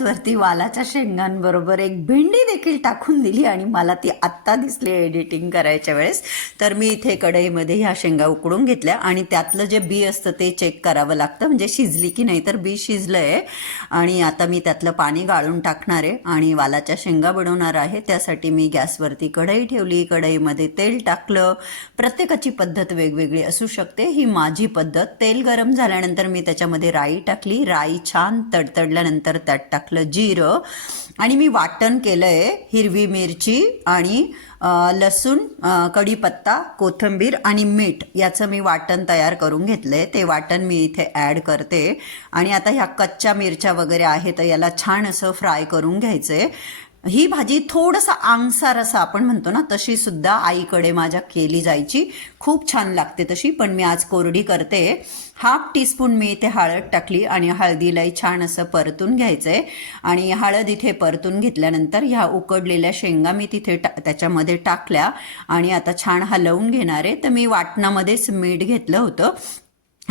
गॅसवरती वालाच्या शेंगांबरोबर एक भेंडी देखील टाकून दिली आणि मला ती आत्ता दिसली एडिटिंग करायच्या वेळेस. तर मी इथे कढईमध्ये ह्या शेंगा उकडून घेतल्या आणि त्यातलं जे बी असतं ते चेक करावं लागतं. म्हणजे शिजली की नाही तर बी शिजलं आहे आणि आता मी त्यातलं पाणी गाळून टाकणार आहे आणि वालाच्या शेंगा बनवणार आहे. त्यासाठी मी गॅसवरती कढई ठेवली. कढईमध्ये तेल टाकलं. प्रत्येकाची पद्धत वेगवेगळी असू शकते. ही माझी पद्धत. तेल गरम झाल्यानंतर मी त्याच्यामध्ये राई टाकली. राई छान तडतडल्यानंतर त्यात टाकलं. जिरं. आणि मी वाटण केलं आहे हिरवी मिरची आणि लसूण कढीपत्ता कोथिंबीर आणि मीठ याचं मी वाटण तयार करून घेतलं आहे ते वाटण मी इथे ॲड करते. आणि आता ह्या कच्च्या मिरच्या वगैरे आहे तर याला छान असं फ्राय करून घ्यायचं आहे ही भाजी थोडंसं आंगसार असं आपण म्हणतो ना तशी सुद्धा आईकडे माझ्या केली जायची. खूप छान लागते तशी पण मी आज कोरडी करते. हाफ टीस्पून मी इथे हळद टाकली आणि हळदीलाही छान असं परतून घ्यायचं आहे आणि हळद इथे परतून घेतल्यानंतर ह्या उकडलेल्या शेंगा मी तिथे टा त्याच्यामध्ये टाकल्या. आणि आता छान हलवून घेणार आहे. तर मी वाटणामध्येच मीठ घेतलं होतं.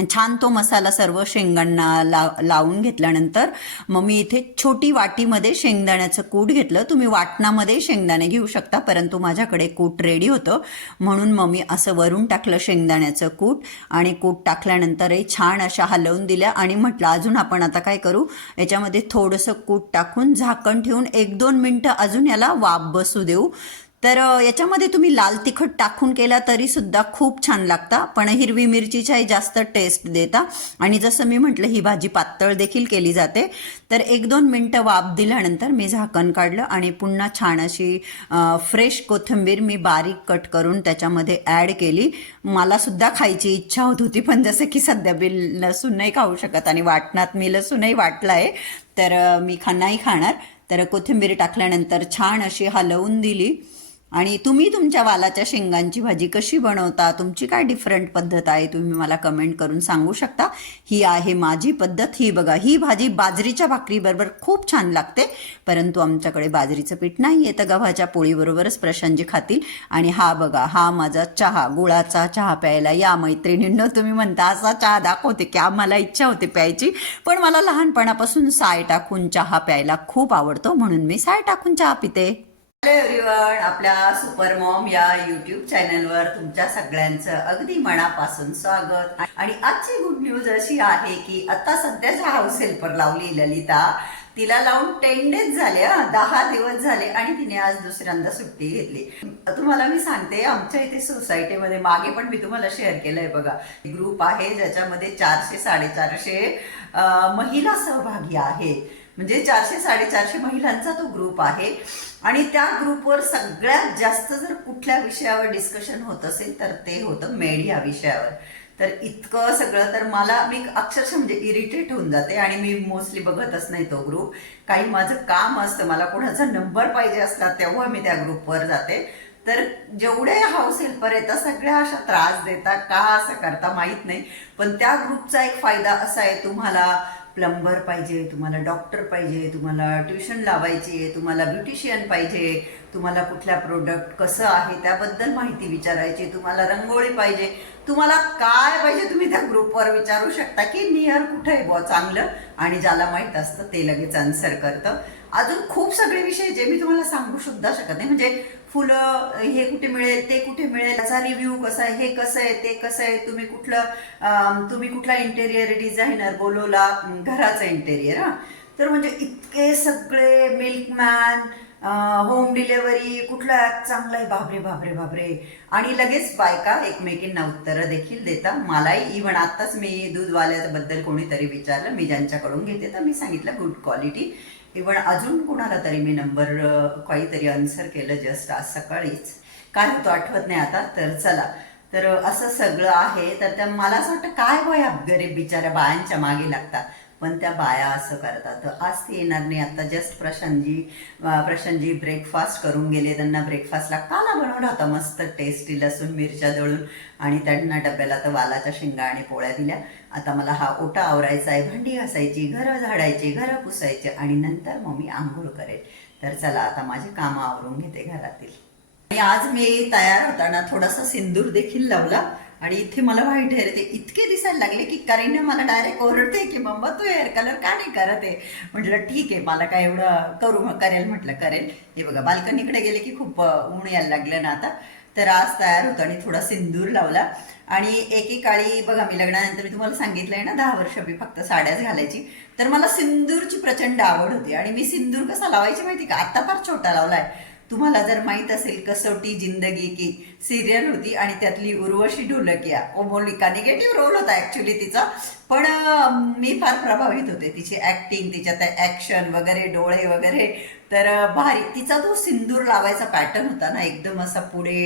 छान तो मसाला सर्व शेंगांना ला लावून घेतल्यानंतर मग मी इथे छोटी वाटीमध्ये शेंगदाण्याचं कूट घेतलं. तुम्ही वाटणामध्ये शेंगदाणे घेऊ शकता परंतु माझ्याकडे कूट रेडी होतं. म्हणून मग मी असं वरून टाकलं शेंगदाण्याचं कूट आणि कूट टाकल्यानंतरही छान अशा हलवून दिल्या. आणि म्हटलं अजून आपण आता काय करू? याच्यामध्ये थोडंसं कूट टाकून झाकण ठेवून एक दोन मिनटं अजून याला वाफ बसू देऊ. तर याच्यामध्ये तुम्ही लाल तिखट टाकून केला तरी सुद्धा खूप छान लागता. पण हिरवी मिरचीच्याही जास्त टेस्ट देता. आणि जसं मी म्हटलं ही भाजी पातळ देखील केली जाते. तर एक दोन मिनटं वाफ दिल्यानंतर मी झाकण काढलं आणि पुन्हा छान अशी फ्रेश कोथिंबीर मी बारीक कट करून त्याच्यामध्ये ॲड केली. मला सुद्धा खायची इच्छा होत होती पण जसं की सध्या मी लसूण नाही खाऊ शकत आणि वाटणात मी लसूणही वाटला आहे तर मी खा नाही खाणार. तर कोथिंबीर टाकल्यानंतर छान अशी हलवून दिली. आणि तुम्ही तुमच्या वालाच्या शेंगांची भाजी कशी बनवता? तुमची काय डिफरंट पद्धत आहे? तुम्ही मला कमेंट करून सांगू शकता? ही आहे माझी पद्धत. ही बघा ही भाजी बाजरीच्या भाकरीबरोबर खूप छान लागते. परंतु आमच्याकडे बाजरीचं पीठ नाही आहे. तर गव्हाच्या पोळीबरोबरच प्रशांजी खातील. आणि हा बघा हा माझा चहा गुळाचा चहा प्यायला या मैत्रिणींनो तुम्ही म्हणता असा चहा दाखवते की आम्हाला इच्छा होते प्यायची. पण मला लहानपणापासून साय टाकून चहा प्यायला खूप आवडतो. म्हणून मी साय टाकून चहा पिते. हॅलो एव्हरीवन आपल्या सुपर मॉम या युट्यूब चॅनलवर तुमच्या सगळ्यांचं अगदी मनापासून स्वागत. आणि आजची गुड न्यूज अशी आहे की आता सध्याच्या हाऊस हेल्पर लावली ललिता तिला लावून टेन डेज झाले दहा दिवस झाले आणि तिने आज दुसऱ्यांदा सुट्टी घेतली. तुम्हाला मी सांगते आमच्या इथे सोसायटीमध्ये मागे पण मी तुम्हाला शेअर केलंय बघा. ग्रुप आहे ज्याच्यामध्ये चारशे साडेचारशे महिला सहभागी आहेत म्हणजे चारशे साडेचारशे महिलांचा तो ग्रुप आहे. आणि त्या ग्रुपवर सगळ्यात जास्त जर कुठल्या विषयावर डिस्कशन होत असेल तर ते होतं मेड या विषयावर. तर इतकं सगळं तर मला मी अक्षरशः म्हणजे इरिटेट होऊन जाते आणि मी मोस्टली बघतच नाही तो ग्रुप काही माझं काम असतं मला कोणाचा नंबर पाहिजे असला तेव्हा मी त्या ग्रुपवर जाते. तर जेवढे हाऊस हेल्पर येतात सगळ्या अशा त्रास देतात. का असं करता माहीत नाही. पण त्या ग्रुपचा एक फायदा असा आहे तुम्हाला प्लंबर पाहिजे तुम्हाला डॉक्टर पाहिजे तुम्हाला ट्युशन लावायची आहे तुम्हाला ब्युटिशियन पाहिजे तुम्हाला कुठल्या प्रोडक्ट कसं आहे त्याबद्दल माहिती विचारायची तुम्हाला रंगोळी पाहिजे तुम्हाला काय पाहिजे तुम्ही त्या ग्रुपवर विचारू शकता की नियर कुठं आहे बुवा चांगलं? आणि ज्याला माहीत असतं ते लगेच आन्सर करतं. अजून खूप सगळे विषय जे मी तुम्हाला सांगू सुद्धा शकत नाही. म्हणजे फुलं हे कुठे मिळेल ते कुठे मिळेल त्याचा रिव्ह्यू कसा आहे हे कसं आहे ते कसं आहे तुम्ही कुठलं तुम्ही कुठला इंटेरियर डिझायनर बोलवला घराचा घराचं इंटेरियर हा. तर म्हणजे इतके सगळे मिल्कमॅन होम डिलेवरी कुठला ॲप चांगला आहे बापरे बापरे बापरे. आणि लगेच बायका एकमेकींना उत्तरं देखील देता मलाही इव्हन आत्ताच मी दूधवाल्याबद्दल कोणीतरी विचारलं मी ज्यांच्याकडून घेते तर मी सांगितलं गुड क्वालिटी इव्हन अजून कुणाला तरी मी नंबर काहीतरी आन्सर केलं जस्ट आज सकाळीच. काय होतं आठवत नाही आता तर चला. तर असं सगळं आहे. तर त्या मला असं वाटतं काय हो वया गरीब बिचाऱ्या बायांच्या मागे लागतात? पण त्या बाया असं करतात. तर आज ते येणार नाही. आता जस्ट प्रशांतजी प्रशांतजी ब्रेकफास्ट करून गेले. त्यांना ब्रेकफास्टला काला बनवला होता. मस्त टेस्टी लसूण मिरच्या दळून आणि त्यांना डब्याला तर वालाच्या शेंगा आणि पोळ्या दिल्या. आता मला हा ओटा आवरायचा आहे भांडी घासायची घरं झाडायची घरं पुसायची आणि नंतर मग मी आंघोळ करेल तर चला आता माझे कामं आवरून घेते घरातील. आणि आज मी तयार होताना थोडासा सिंदूर देखील लावला. आणि इथे मला व्हाईट हेअर ते इतके दिसायला लागले की करीना मला डायरेक्ट ओरडते की मम्मा तू हेअर कलर का नाही करत आहे? म्हटलं ठीक आहे मला काय एवढं करू मग करेल म्हटलं करेल. हे बघा बाल्कनीकडे गेले की खूप ऊन यायला लागलं ना आता. तर आज तयार होतो आणि थोडा सिंदूर लावला. आणि एकेकाळी बघा मी लग्नानंतर मी तुम्हाला सांगितलंय ना दहा वर्ष मी फक्त साड्याच घालायची. तर मला सिंदूरची प्रचंड आवड होती. आणि मी सिंदूर कसा लावायची माहिती का? आता फार छोटा लावलाय. तुम्हाला जर माहीत असेल कसोटी जिंदगी की सिरियल होती आणि त्यातली उर्वशी ढोलकिया ओमोलिका निगेटिव्ह रोल होता ॲक्च्युली तिचा. पण मी फार प्रभावित होते. तिची ऍक्टिंग तिच्यात ऍक्शन वगैरे डोळे वगैरे तर भारी. तिचा तो सिंदूर लावायचा पॅटर्न होता ना एकदम असा पुढे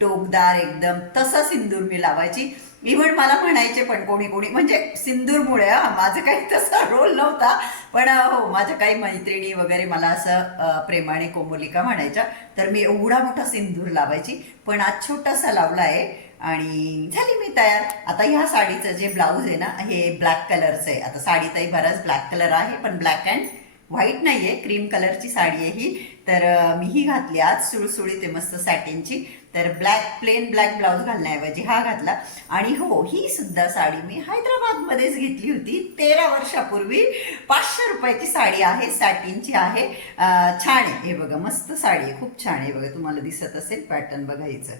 टोकदार एकदम तसा सिंदूर मी लावायची. इव्हन मला म्हणायचे पण कोणी कोणी म्हणजे सिंदूरमुळे हा माझं काही तसा रोल नव्हता. पण हो माझ्या काही मैत्रिणी वगैरे मला असं प्रेमाने कोमोलिका म्हणायच्या. तर मी एवढा मोठा सिंदूर लावायची. पण आज छोटासा लावला आहे आणि झाली मी तयार. आता ह्या साडीचं जे ब्लाऊज आहे ना हे ब्लॅक कलरचं आहे. आता साडी ताई बराच ब्लॅक कलर आहे पण ब्लॅक अँड व्हाईट नाहीये क्रीम कलरची साडी आहे ही. तर मी ही घातली आज सुळसुळीत आहे मस्त सॅटिनची तर ब्लॅक प्लेन ब्लॅक ब्लाऊज घालण्याऐवजी हा घातला. आणि हो ही सुद्धा साडी मी हैदराबादमध्येच घेतली होती. तेरा वर्षापूर्वी पाचशे रुपयाची साडी आहे सॅटिनची आहे. छान आहे. हे बघा मस्त साडी आहे. खूप छान आहे. बघा तुम्हाला दिसत असेल पॅटर्न बघायचं.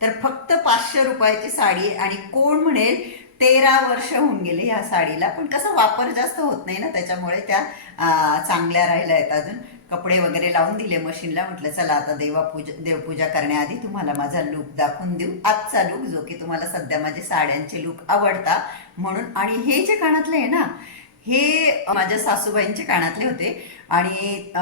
तर फक्त पाचशे रुपयाची साडी आहे. आणि कोण म्हणेल तेरा वर्ष होऊन गेले ह्या साडीला. पण कसं वापर जास्त होत नाही ना त्याच्यामुळे त्या चांगल्या राहिल्या आहेत अजून. कपडे वगैरे लावून दिले मशीनला म्हटलं चला आता देवापूजा देवपूजा करण्याआधी तुम्हाला माझा लुक दाखवून देऊ. आजचा लुक जो की तुम्हाला सध्या माझे साड्यांचे लुक आवडता म्हणून. आणि हे जे कानातले आहे ना हे माझ्या सासूबाईंचे कानातले होते. आणि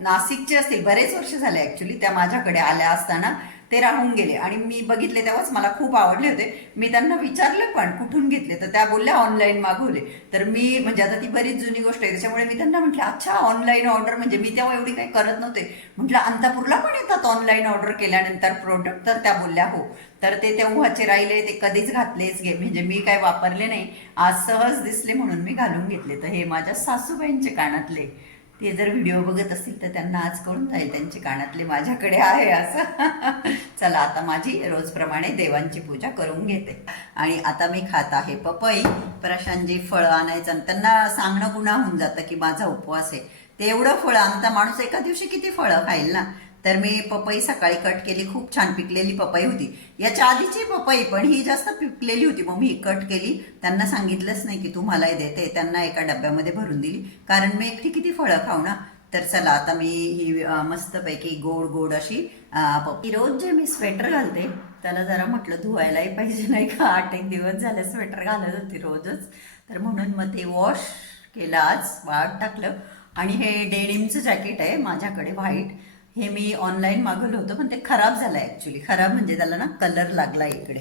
नाशिकचे असतील बरेच वर्ष झाले ऍक्च्युली त्या माझ्याकडे आल्या असताना. ते राहून गेले. आणि मी बघितले तेव्हाच मला खूप आवडले होते. मी त्यांना विचारलं पण कुठून घेतले? तर त्या बोलल्या ऑनलाईन मागवले. तर मी म्हणजे आता ती बरीच जुनी गोष्ट आहे. त्याच्यामुळे मी त्यांना म्हटलं अच्छा ऑनलाईन ऑर्डर म्हणजे मी तेव्हा एवढी काही करत नव्हते. म्हटलं अंतापूरला पण येतात ऑनलाईन ऑर्डर केल्यानंतर प्रोडक्ट तर त्या बोलल्या हो. तर ते तेव्हाचे राहिले ते कधीच घातलेच घे म्हणजे मी काय वापरले नाही. आज सहज दिसले म्हणून मी घालून घेतले. तर हे माझ्या सासूबाईंचे कानातले ते जर व्हिडिओ बघत असतील तर त्यांना आज कळून जाईल त्यांचे कानातले माझ्याकडे आहे असं. चला आता माझी रोजप्रमाणे देवांची पूजा करून घेते. आणि आता मी खात आहे पपई. प्रशांतजी फळं आणायचं आणि त्यांना सांगणं गुन्हा होऊन जातं की माझा उपवास आहे. ते एवढं फळं आणता माणूस एका दिवशी किती फळं खाईल ना? तर मी पपई सकाळी कट केली खूप छान पिकलेली पपई होती. याच्या आधीची पपई पण ही जास्त पिकलेली होती मग मी कट केली. त्यांना सांगितलंच नाही की तू मलाही देते त्यांना एका डब्यामध्ये भरून दिली. कारण मी एकटी किती फळं खाऊ ना? तर चला आता मी ही मस्तपैकी गोड गोड अशी पपई रोज जे मी स्वेटर घालते त्याला जरा म्हटलं धुवायलाही पाहिजे नाही का? आठ एक दिवस झाले स्वेटर घालत होती रोजच. तर म्हणून मग ते वॉश केलं आज वाट टाकलं. आणि हे डेनिमचं जॅकेट आहे माझ्याकडे व्हाईट हे मी ऑनलाईन मागवलं होतं पण ते खराब झालं ॲक्च्युली खराब म्हणजे त्याला ना कलर लागला इकडे.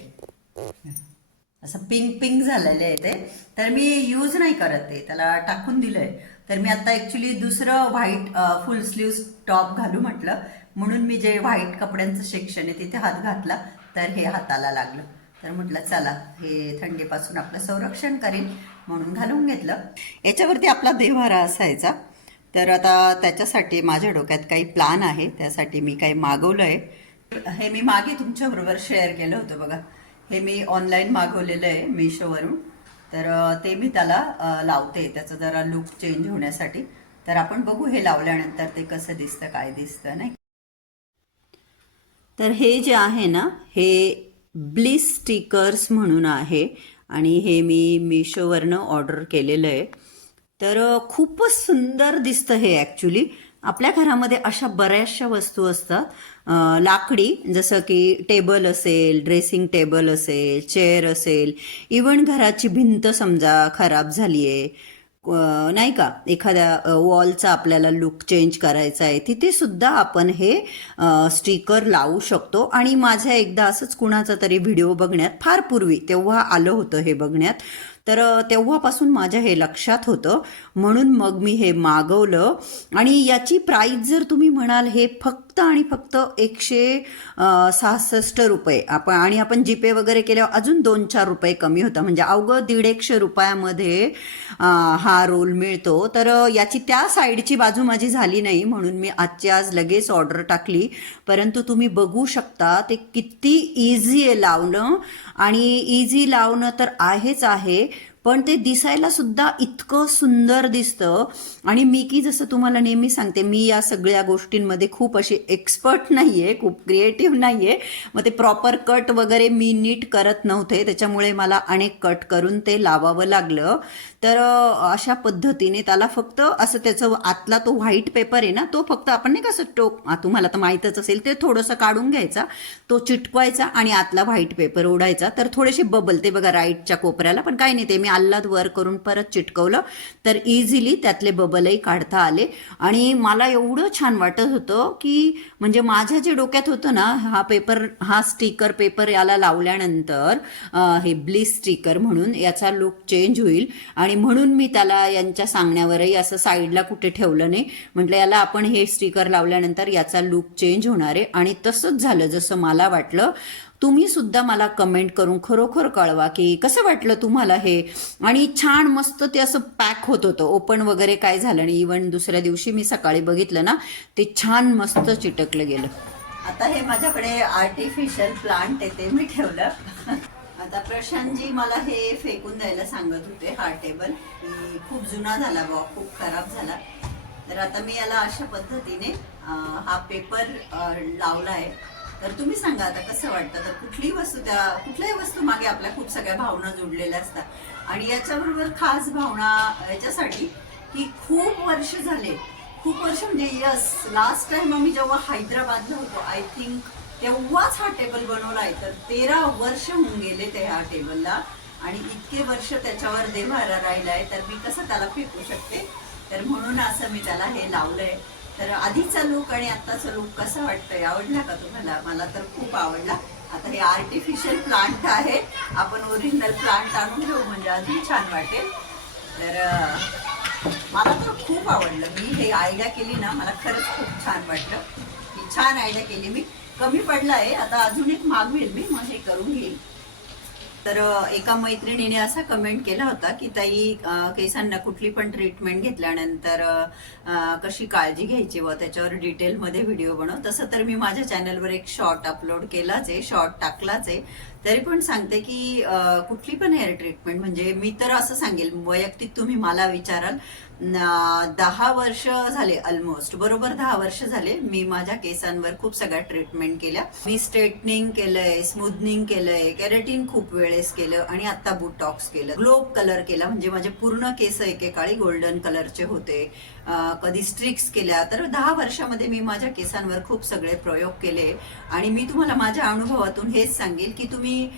असं पिंक पिंक झालेलं आहे ते. तर मी यूज नाही करत ते. त्याला टाकून दिलं आहे तर मी आता ॲक्च्युली दुसरं व्हाईट फुल स्लीव्स टॉप घालू म्हटलं. म्हणून मी जे व्हाईट कपड्यांचं सेक्शन आहे तिथे हात घातला तर हे हाताला लागलं. तर म्हटलं चला हे थंडीपासून आपलं संरक्षण करेल म्हणून घालून घेतलं. याच्यावरती आपला देव्हारा असायचा. तर आता त्याच्यासाठी माझ्या डोक्यात काही प्लान आहे त्यासाठी मी काही मागवलं आहे हे मी मागे तुमच्याबरोबर शेअर केलं होतं बघा. हे मी ऑनलाईन मागवलेलं आहे मिशोवरून तर ते मी त्याला लावते. त्याचं जरा लुक चेंज होण्यासाठी. तर आपण बघू हे लावल्यानंतर ते कसं दिसतं काय दिसतं नाही तर हे जे आहे ना हे ब्लिस स्टिकर्स म्हणून आहे. आणि हे मी मिशोवरनं ऑर्डर केलेलं आहे. तर खूपच सुंदर दिसतं हे ॲक्च्युली आपल्या घरामध्ये अशा बऱ्याचशा वस्तू असतात. लाकडी जसं की टेबल असेल ड्रेसिंग टेबल असेल चेअर असेल इवन घराची भिंत समजा खराब झाली आहे नाही का? एखाद्या वॉलचा आपल्याला लुक चेंज करायचा आहे तिथे सुद्धा आपण हे स्टिकर लावू शकतो. आणि माझ्या एकदा असंच कुणाचा तरी व्हिडिओ बघण्यात फार पूर्वी तेव्हा आलं होतं हे बघण्यात. तर तेव्हापासून माझ्या हे लक्षात होतं. म्हणून मग मी हे मागवलं. आणि याची प्राईज जर तुम्ही म्हणाल हे फक्त फक्त आणि फक्त एकशे सहासष्ट रुपये. आपण आणि आपण जीपे वगैरे केल्यावर अजून दोन चार रुपये कमी होतं म्हणजे अवघं दीड एकशे रुपयामध्ये हा रोल मिळतो. तर याची त्या साईडची बाजू माझी झाली नाही म्हणून मी आजची आज लगेच ऑर्डर टाकली. परंतु तुम्ही बघू शकता ते किती इझी आहे लावणं. आणि इझी लावणं तर आहेच आहे पण ते दिसायला सुद्धा इतकं सुंदर दिसतं. आणि मी की जसं तुम्हाला नेहमी सांगते मी या सगळ्या गोष्टींमध्ये खूप अशी एक्सपर्ट नाही आहे खूप क्रिएटिव्ह नाही आहे मग ते प्रॉपर कट वगैरे मी नीट करत नव्हते. त्याच्यामुळे मला अनेक कट करून ते लावावं लागलं. तर अशा पद्धतीने त्याला फक्त असं त्याचं आतला तो व्हाईट पेपर आहे ना तो फक्त आपण नाही कसं टोक तुम्हाला तर माहीतच असेल ते थोडंसं काढून घ्यायचा. तो चिटकवायचा आणि आतला व्हाईट पेपर ओढायचा. तर थोडेसे बबल ते बघा राईटच्या कोपऱ्याला पण काही नाही ते मी आल्लाद वर करून परत चिटकवलं तर इझिली त्यातले बबलही काढता आले. आणि मला एवढं छान वाटत होतं की म्हणजे माझ्या जे डोक्यात होतं ना हा पेपर हा स्टिकर पेपर याला लावल्यानंतर हे ब्लिस स्टिकर म्हणून याचा लुक चेंज होईल. आणि म्हणून मी त्याला यांच्या सांगण्यावरही असं साईडला कुठे ठेवलं नाही. म्हटलं याला आपण हे स्टिकर लावल्यानंतर याचा लुक चेंज होणार आहे. आणि तसंच झालं जसं मला वाटलं. तुम्ही सुद्धा मला कमेंट करून खरोखर कळवा की कसं वाटलं तुम्हाला हे? आणि छान मस्त ते असं पॅक होत होतं. ओपन वगैरे काय झालं नाही. इव्हन दुसऱ्या दिवशी मी सकाळी बघितलं ना ते छान मस्त चिटकलं गेलं. आता हे माझ्याकडे आर्टिफिशियल प्लांट आहे ते मी ठेवलं. आता प्रशांतजी मला हे फेकून द्यायला सांगत होते हा टेबल खूप जुना झाला बा खूप खराब झाला. तर आता मी याला अशा पद्धतीने हा पेपर लावला आहे तर तुम्ही सांगा आता कसं वाटतं? तर कुठलीही वस्तू त्या कुठल्याही वस्तू मागे आपल्या खूप सगळ्या भावना जोडलेल्या असतात. आणि याच्याबरोबर खास भावना याच्यासाठी की खूप वर्ष झाले. खूप वर्ष म्हणजे यस लास्ट टाइम आम्ही जेव्हा हैदराबादला होतो आय थिंक तेव्हाच हा टेबल बनवला आहे तर तेरा वर्ष होऊन गेले ते ह्या टेबलला आणि इतके वर्ष त्याच्यावर देव्हारा आहे तर मी कसं त्याला फेकू शकते? तर म्हणून असं मी त्याला हे लावलं आहे तर आधीचा लुक आणि आत्ताचा लुक कसा वाटतंय? आवडला का तुम्हाला? मला तर खूप आवडला. आता हे आर्टिफिशियल प्लांट आहे. आपण ओरिजिनल प्लांट आणून घेऊ म्हणजे अजून छान वाटेल. तर मला तर खूप आवडलं. मी हे आयडिया केली ना मला खरंच खूप छान वाटलं. की छान आयडिया केली. मी कमी पडला आहे आता अजून एक मागवेल मी. मग हे करून घेईल. तर एका मैत्रिणीने असा कमेंट केला होता की ताई केसांना कुठली पण ट्रीटमेंट घेतल्यानंतर कशी काळजी घ्यायची व त्याच्यावर डिटेलमध्ये व्हिडिओ बनव. तसं तर मी माझ्या चॅनलवर एक शॉर्ट अपलोड केलाच आहे शॉर्ट टाकलाच आहे. तरी पण सांगते की कुठली पण हेअर ट्रीटमेंट म्हणजे मी तर असं सांगेल वैयक्तिक तुम्ही मला विचाराल दहा वर्ष झाले ऑलमोस्ट बरोबर दहा वर्ष झाले मी माझ्या केसांवर खूप सगळ्या ट्रीटमेंट केल्या. मी स्ट्रेटनिंग केलंय स्मूथनिंग केलंय कॅरेटिन खूप वेळेस केलं आणि आता बुटॉक्स केलं. ग्लोब कलर केला म्हणजे माझे पूर्ण केस एकेकाळी गोल्डन कलरचे होते. कधी स्ट्रिक्स केल्या तर दहा वर्षामध्ये मी माझ्या केसांवर खूप सगळे प्रयोग केले. आणि मी तुम्हाला माझ्या अनुभवातून हेच सांगेल की तुम्ही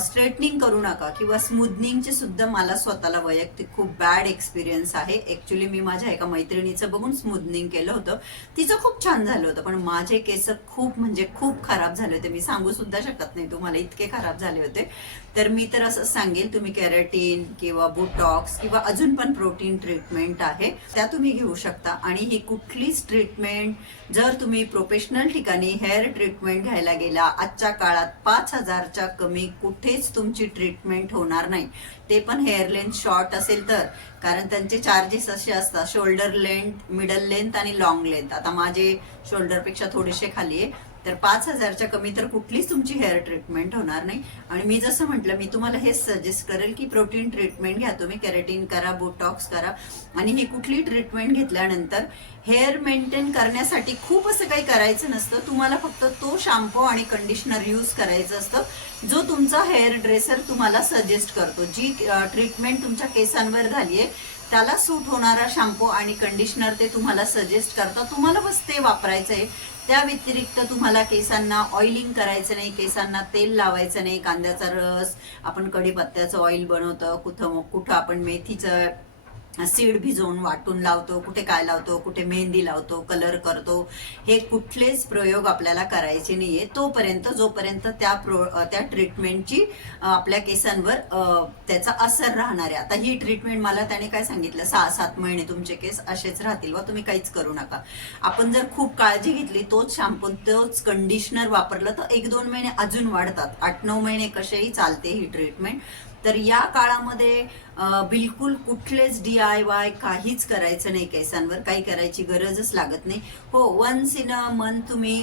स्ट्रेटनिंग करू नका किंवा स्मूदनिंगचे सुद्धा मला स्वतःला वैयक्तिक खूप बॅड एक्सपिरियन्स आहे. ऍक्च्युली मी माझ्या एका मैत्रिणीचं बघून स्मूदनिंग केलं होतं. तिचं खूप छान झालं होतं पण माझे केस खूप म्हणजे खूप खराब झाले होते. मी सांगू सुद्धा शकत नाही तुम्हाला इतके खराब झाले होते. तर मी तर असं सांगेल तुम्ही कॅरेटीन किंवा बुटॉक्स किंवा अजून पण प्रोटीन ट्रीटमेंट आहे. त्या तुम्ही घेऊ शकता. आणि ही कुठलीच ट्रीटमेंट जर तुम्ही प्रोफेशनल ठिकाणी हेअर ट्रीटमेंट घ्यायला गेला आजच्या काळात पाच हजारच्या कमी कुठेच तुमची ट्रीटमेंट होणार नाही. ते पण हेअर लेंथ शॉर्ट असेल तर. कारण त्यांचे चार्जेस असे असतात शोल्डर लेंथ मिडल लेंथ आणि लॉंग लेंथ आता माझे शोल्डरपेक्षा थोडेसे खाली आहे. तर पाच हजारच्या कमी तर कुठलीच तुमची हेअर ट्रीटमेंट होणार नाही. आणि मी जसं म्हटलं मी तुम्हाला हेच सजेस्ट करेल की प्रोटीन ट्रीटमेंट घ्या तुम्ही कॅरेटीन करा बोटॉक्स करा. आणि ही कुठली ट्रीटमेंट घेतल्यानंतर हेअर मेंटेन करण्यासाठी खूप असं काही करायचं नसतं. तुम्हाला फक्त तो शॅम्पू आणि कंडिशनर यूज करायचं असतं जो तुमचा हेअर ड्रेसर तुम्हाला सजेस्ट करतो. जी ट्रीटमेंट तुमच्या केसांवर झाली आहे त्याला सूट होणारा शॅम्पू आणि कंडिशनर ते तुम्हाला सजेस्ट करतात. तुम्हाला बस ते वापरायचं आहे त्या व्यतिरिक्त तुम्हाला केसांना ऑइलिंग करायचं नाही केसांना तेल लावायचं नाही कांद्याचा रस आपण कढीपत्त्याचं ऑइल बनवतो कुठं कुठं आपण मेथीचं सीड भिजवून वाटून लावतो कुठे काय लावतो कुठे मेहंदी लावतो कलर करतो. हे कुठलेच प्रयोग आपल्याला करायचे नाहीये. तोपर्यंत जोपर्यंत त्या प्रो त्या ट्रीटमेंटची आपल्या केसांवर त्याचा असर राहणार आहे. आता ही ट्रीटमेंट मला त्याने काय सांगितलं? सहा सात महिने तुमचे केस असेच राहतील व तुम्ही काहीच करू नका. आपण जर खूप काळजी घेतली तोच शॅम्पू तोच कंडिशनर वापरलं तर एक दोन महिने अजून वाढतात. आठ नऊ महिने कसेही चालते ही ट्रीटमेंट तर या काळामध्ये बिलकुल कुठलेच डी आय वाय काहीच करायचं नाही केसांवर. काही करायची गरजच लागत नाही. हो वन्स इन अ मंथ तुम्ही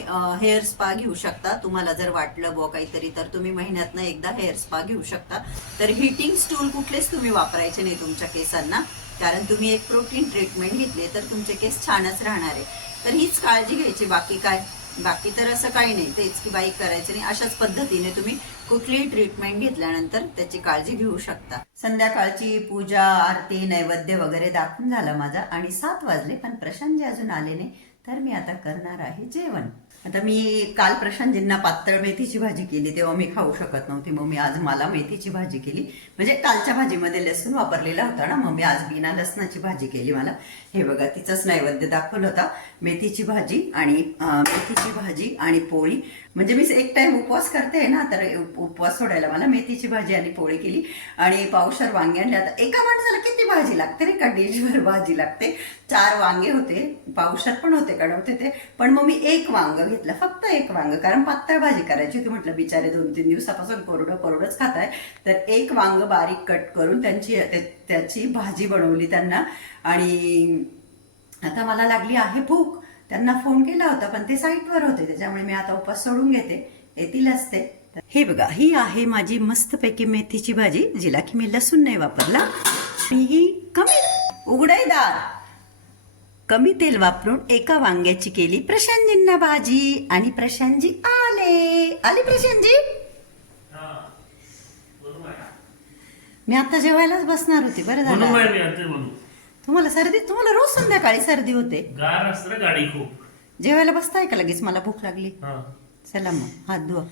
हेअर स्पा घेऊ शकता. तुम्हाला जर वाटलं बुवा काहीतरी तर तुम्ही महिन्यातनं एकदा हेअर स्पा घेऊ शकता. तर हिटिंग स्टूल कुठलेच तुम्ही वापरायचे नाही तुमच्या केसांना. कारण तुम्ही एक प्रोटीन ट्रीटमेंट घेतले तर तुमचे केस छानच राहणार आहे. तर हीच काळजी घ्यायची. बाकी काय? बाकी तर असं काही नाही. तेच की बाईक करायचं नाही. अशाच पद्धतीने तुम्ही कुठलीही ट्रीटमेंट घेतल्यानंतर त्याची काळजी घेऊ शकता. संध्याकाळची पूजा आरती नैवेद्य वगैरे दाखवून झालं माझा आणि सात वाजले पण प्रशांतजी अजून आले नाही. तर मी आता करणार आहे जेवण. आता मी काल प्रशांतजींना पातळ मेथीची भाजी केली तेव्हा मी खाऊ शकत नव्हती. मग मी आज मला मेथीची भाजी केली. म्हणजे कालच्या भाजीमध्ये लसूण वापरलेला होता ना मग मी आज बिना लसणाची भाजी केली मला. हे बघा तिचंच नैवेद्य दाखवलं होता. मेथीची भाजी आणि मेथीची भाजी आणि पोळी म्हणजे मी एक टाइम उपवास करते ना तर उपवास सोडायला मला मेथीची भाजी आणि पोळी केली. आणि पावसावर वांगे आणले आता एका माणसाला किती भाजी लागते रे का? डिशभर भाजी लागते. चार वांगे होते. पावसात पण होते का ते. पण मग मी एक वांग घेतलं. फक्त एक वांग. कारण पातळ भाजी करायची होती म्हटलं बिचारे दोन तीन दिवसापासून कोरडं कोरडंच खात आहे. तर एक वांग बारीक कट करून त्यांची त्याची भाजी बनवली त्यांना. आणि आता मला लागली आहे भूक. त्यांना फोन केला होता पण ते साईटवर होते त्याच्यामुळे मी आता उपास सोडून घेते. येतीलच ते हे बघा ही आहे माझी मस्तपैकी मेथीची भाजी जिला की मी लसूण नाही वापरला. आणि ही कमी उघडाईदार. कमी तेल वापरून एका वांग्याची केली प्रशांतजींना भाजी. आणि प्रशांतजी आले. आले प्रशांतजी? मी आता जेवायलाच बसणार होती. बरं झालं. तुम्हाला सर्दी तुम्हाला रोज संध्याकाळी सर्दी होते. गार असतं ना गाडी खूप. जेवायला बसताय का लगेच? मला भूक लागली. हा. चला मग हात धुवा.